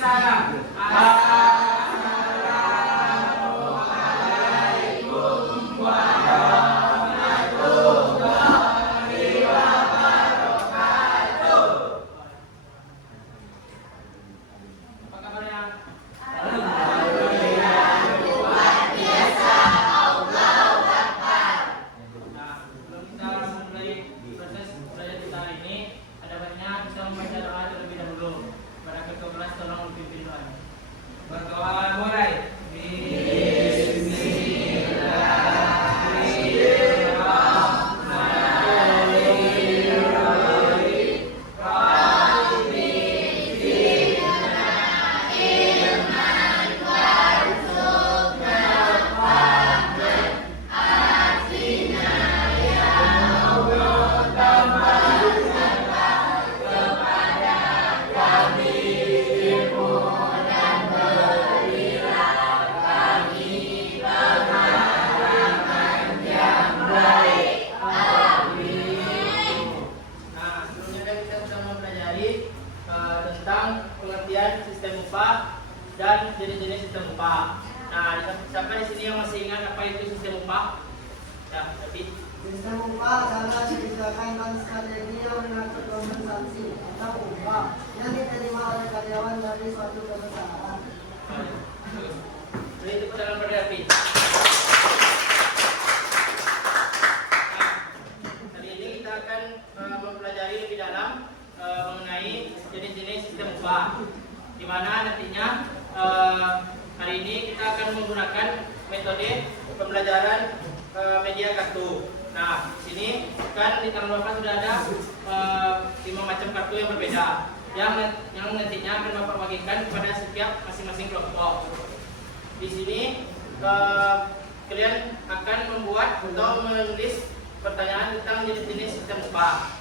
salam. Assalamualaikum warahmatullahi wabarakatuh. Apa kabarnya? Alhamdulillah, luar biasa. Allahu Akbar. Nah, sebelum kita mulai proses belajar kita hari ini, ada baiknya kita membaca doa terlebih dahulu. Pada ketua kelas tolong pimpin doa. Berdoa mulai. Tentang pengertian sistem upah dan jenis-jenis sistem upah. Nah, siapa di sini yang masih ingat apa itu sistem upah? Ya, tapi Sistem upah adalah kebijakan dan strategi yang mengatur kompensasi atau upah yang diterima oleh karyawan dari suatu perusahaan. Beri tepuk tangan berdiri. Kali ini kita akan mempelajari lebih dalam mengenai jenis-jenis sistem upah, di mana nantinya hari ini kita akan menggunakan metode pembelajaran media kartu. Nah, di sini kan di tanggal 8 sudah ada 5 macam kartu yang berbeda, yang nantinya akan Bapak bagikan kepada setiap masing-masing kelompok. Di sini kalian akan membuat atau menulis pertanyaan tentang jenis-jenis sistem upah.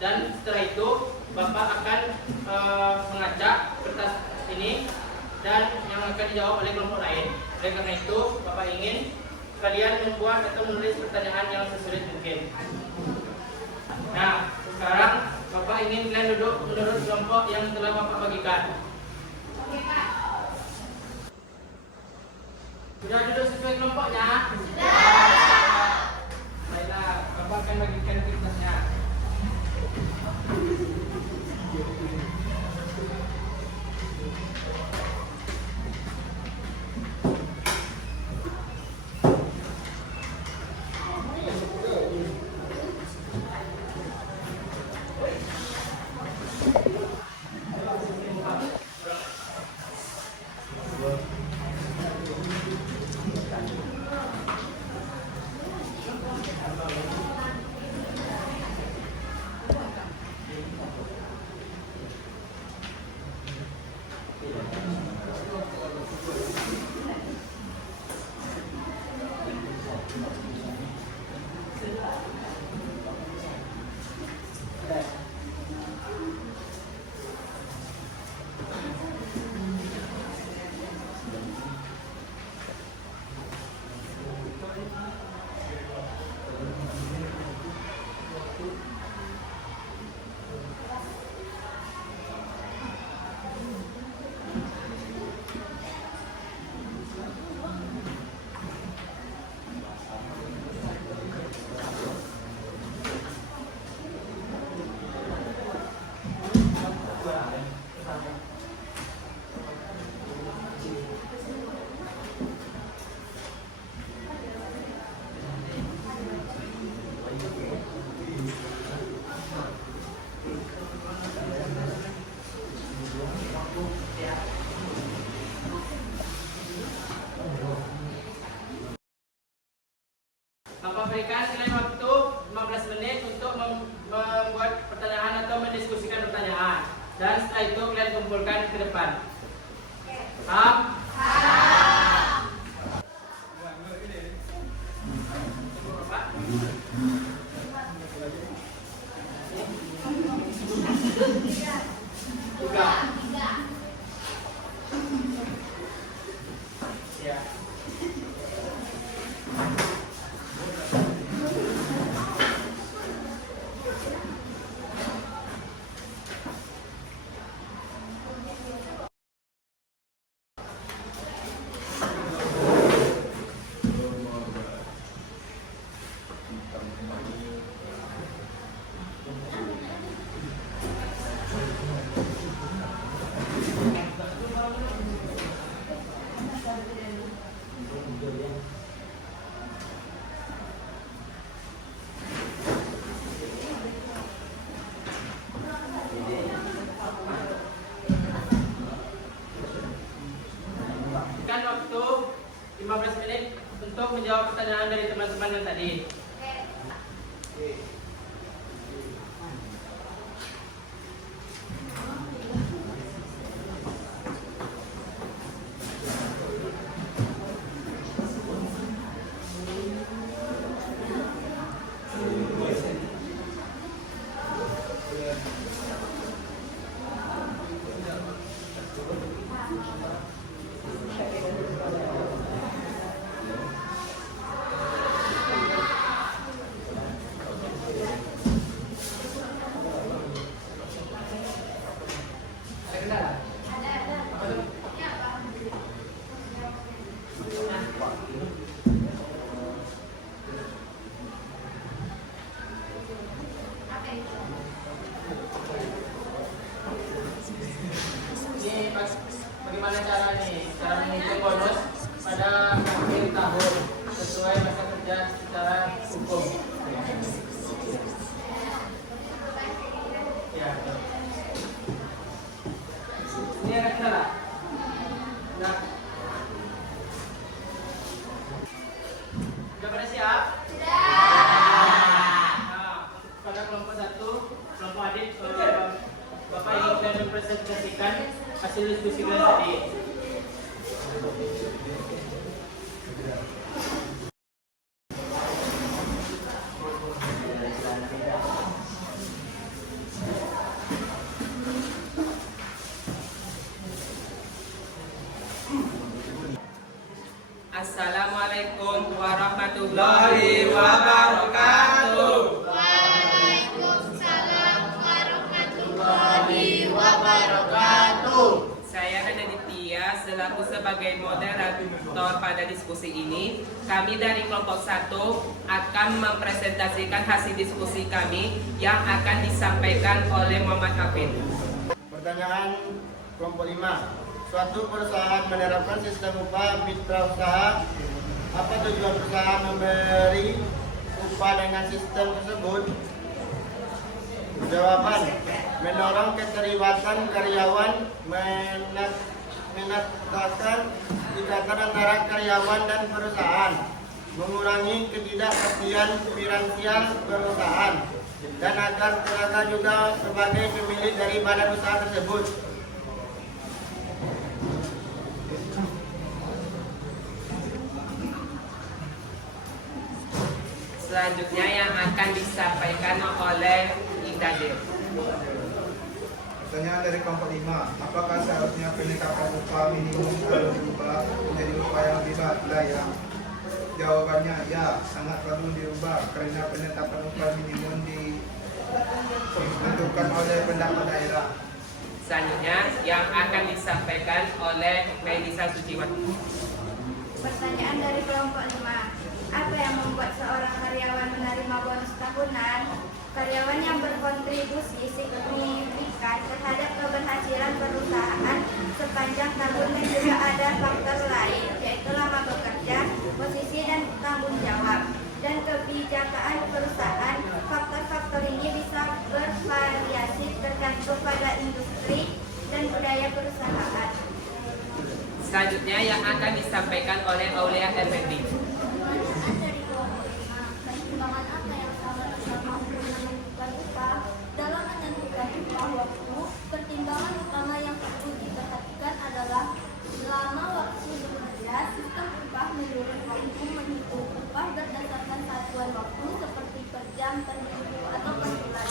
Dan setelah itu Bapak akan mengacak kertas ini dan yang akan dijawab oleh kelompok lain. Oleh karena itu Bapak ingin kalian membuat atau menulis pertanyaan yang sesulit mungkin. Nah, sekarang Bapak ingin kalian duduk menurut kelompok yang telah Bapak bagikan. Oke, Pak. Sudah duduk sesuai kelompoknya? Sudah. Baiklah, Bapak akan bagikan kertasnya. Bapak berikan kalian waktu 15 menit untuk membuat pertanyaan atau mendiskusikan pertanyaan. Dan setelah itu kalian kumpulkan ke depan. Paham? pertanyaan dari teman-teman yang tadi? Ini bagaimana cara menghitung bonus pada akhir tahun sesuai masa kerja secara hukum. Ya. Ini ada kendala? Nah. Sudah pada siap? Nah, pada kelompok 1, kelompok adik, Bapak ingin mempresentasikan hasil diskusi kalian tadi. Assalamualaikum warahmatullahi wabarakatuh. Waalaikumsalam warahmatullahi wabarakatuh. Saya Aditya selaku sebagai moderator pada diskusi ini. Kami dari kelompok 1 akan mempresentasikan hasil diskusi kami yang akan disampaikan oleh Muhammad Hafid. Pertanyaan kelompok 5. Suatu perusahaan menerapkan sistem upah mitra usaha. Apa tujuan perusahaan memberi upah dengan sistem tersebut? Jawaban: mendorong keterlibatan karyawan, menegakkan ikatan antara karyawan dan perusahaan, mengurangi ketidakpastian finansial perusahaan, dan agar tenaga juga sebagai pemilik dari badan usaha tersebut. Selanjutnya yang akan disampaikan oleh Indadir. Pertanyaan dari kelompok 5. Apakah seharusnya penetapan upah minimum perlu diubah menjadi upah yang lebih layak? Jawabannya ya, sangat perlu diubah karena penetapan upah minimum ditentukan oleh pendapat daerah. Selanjutnya yang akan disampaikan oleh Melisa Suciwati. Pertanyaan dari kelompok 5. Apa yang membuat seorang karyawan menerima bonus tahunan? Karyawan yang berkontribusi signifikan terhadap keberhasilan perusahaan sepanjang tahun, dan juga ada faktor lain yaitu lama bekerja, posisi dan tanggung jawab, dan kebijakan perusahaan. Faktor-faktor ini bisa bervariasi tergantung pada industri dan budaya perusahaan. Selanjutnya yang akan disampaikan oleh Aulia Effendi. Dari kelompok 5, pertimbangan apa yang sama-sama untuk menentukan upah? Dalam menentukan upah waktu, pertimbangan utama yang perlu diperhatikan adalah lama waktu bekerja. Sistem upah menurut hukum menghitung upah berdasarkan satuan waktu seperti per jam, per minggu, atau per bulan.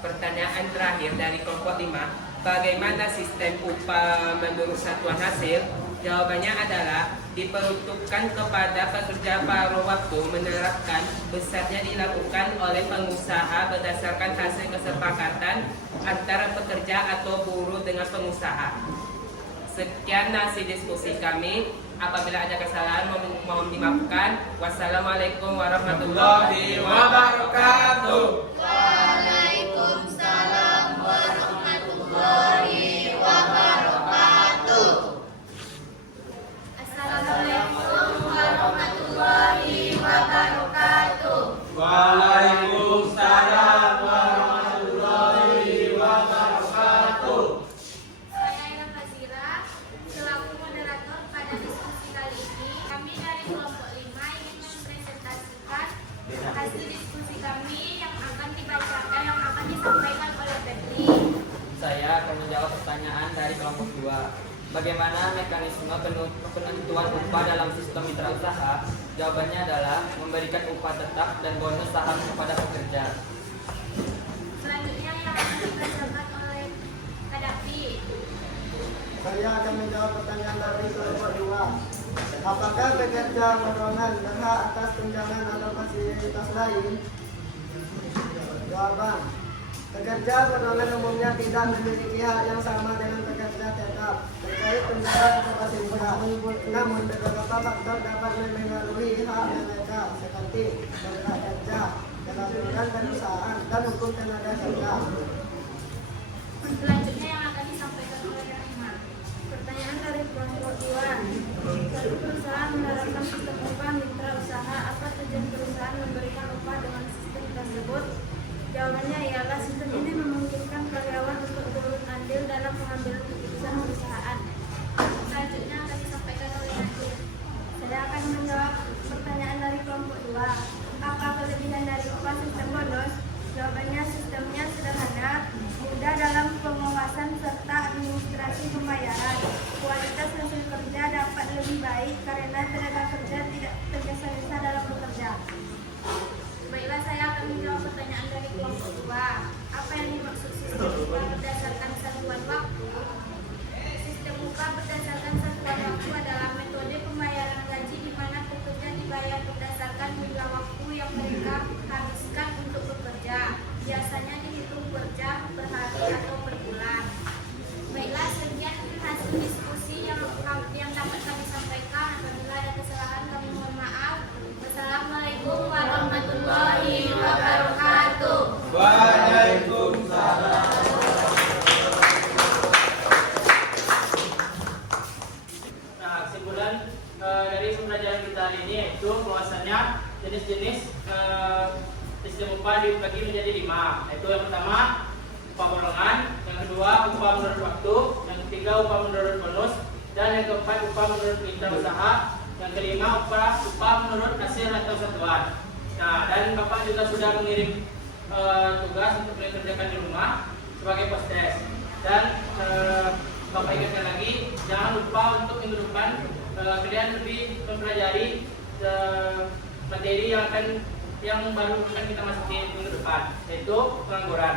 Pertanyaan terakhir dari kelompok 5. Bagaimana sistem upah menurut satuan hasil? Jawabannya adalah diperuntukkan kepada pekerja paruh waktu, menerapkan besarnya dilakukan oleh pengusaha berdasarkan hasil kesepakatan antara pekerja atau buruh dengan pengusaha. Sekian hasil diskusi kami. Apabila ada kesalahan mohon dimaafkan. Wassalamualaikum warahmatullahi wabarakatuh. Waalaikumsalam warahmatullahi wabarakatuh. Assalamualaikum warahmatullahi wabarakatuh. Waalaikumsalam warahmatullahi wabarakatuh. Saya Ira Fazira, selaku moderator pada diskusi kali ini. Kami dari kelompok 5 akan menjawab pertanyaan dari kelompok 2. Bagaimana mekanisme penentuan upah dalam sistem mitra usaha? Jawabannya adalah memberikan upah tetap dan bonus saham kepada pekerja. Selanjutnya yang akan dibacakan oleh Kadapi. Saya akan menjawab pertanyaan dari kelompok 2. Apakah pekerja morongan berhak atas tunjangan atau fasilitas lain? Jawaban. Pekerja morongan umumnya tidak memiliki hak yang sama dengan pekerja tetap terkait tunjangan atau fasilitas. Namun beberapa faktor dapat mempengaruhi hak mereka seperti kontrak kerja, peraturan perusahaan, dan hukum tenaga kerja. Selanjutnya yang akan disampaikan oleh Rahmat. Pertanyaan dari kelompok 2. Suatu perusahaan menerapkan sistem upah mitra usaha. Apa tujuan perusahaan memberikan upah dengan sistem tersebut? Jawabannya ialah sistem ini memungkinkan karyawan untuk turut andil dalam pengambilan keputusan perusahaan. Selanjutnya akan disampaikan oleh Nadir. Saya akan menjawab pertanyaan dari kelompok 2. Apa kelebihan dari upah sistem bonus? Jawabannya sistemnya sederhana, mudah dalam pengawasan serta administrasi pembayaran. Kualitas hasil kerja dapat lebih baik karena tenaga kerja tidak tergesa-gesa dalam bekerja. Baiklah, saya akan menjawab pertanyaan dari kelompok 2. Apa yang dimaksud sistem upah berdasarkan satuan waktu? Sistem upah berdasarkan satuan waktu adalah metode pembayaran gaji di mana pekerja dibayar berdasarkan jumlah waktu yang mereka habiskan untuk bekerja. Biasanya dihitung per jam, per hari, atau per bulan. Baiklah, sekian hasil diskusi yang dapat kami sampaikan. Apabila ada kesalahan, kami mohon maaf. Wassalamualaikum warahmatullahi wabarakatuh. Waalaikumsalam. Nah, kesimpulan dari pembelajaran kita hari ini yaitu bahwasannya jenis-jenis sistem upah dibagi menjadi 5, yaitu yang pertama upah borongan, yang kedua upah menurut waktu, yang ketiga upah menurut bonus, dan yang keempat upah menurut mitra usaha, yang kelima upah menurut hasil atau satuan. Nah, dan Bapak juga sudah mengirim tugas untuk dikerjakan di rumah sebagai post test. Dan Bapak ingatkan lagi, jangan lupa untuk minggu depan kalian lebih mempelajari materi yang baru akan kita masuki minggu depan, yaitu pengangguran.